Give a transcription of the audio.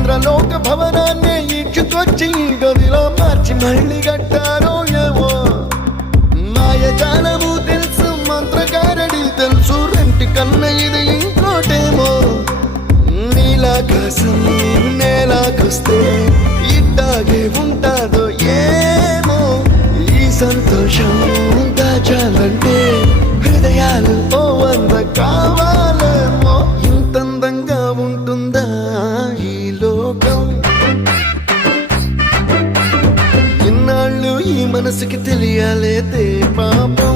ఇంద్రలోక భవనాన్ని ఈడ్చుకొచ్చి గదిలో మార్చి మళ్ళీ కట్టారో ఏమో మాయజాలము తెలుసు మంత్రగారడి తెలుసు రెంటి కన్న ఇది ఇంకోటేమో నీలాకాశం నేలాకొస్తే ఇట్టాగే ఉంటాదో ఏమో ఈ సంతోషం దాచాలంటే హృదయాలు ఓ వంద కావాలేమో ఇంతందంగా ఉంటుందా ఈ లోకం ఇన్నాళ్ళు ఈ మనసుకి తెలియాలేదే పాపం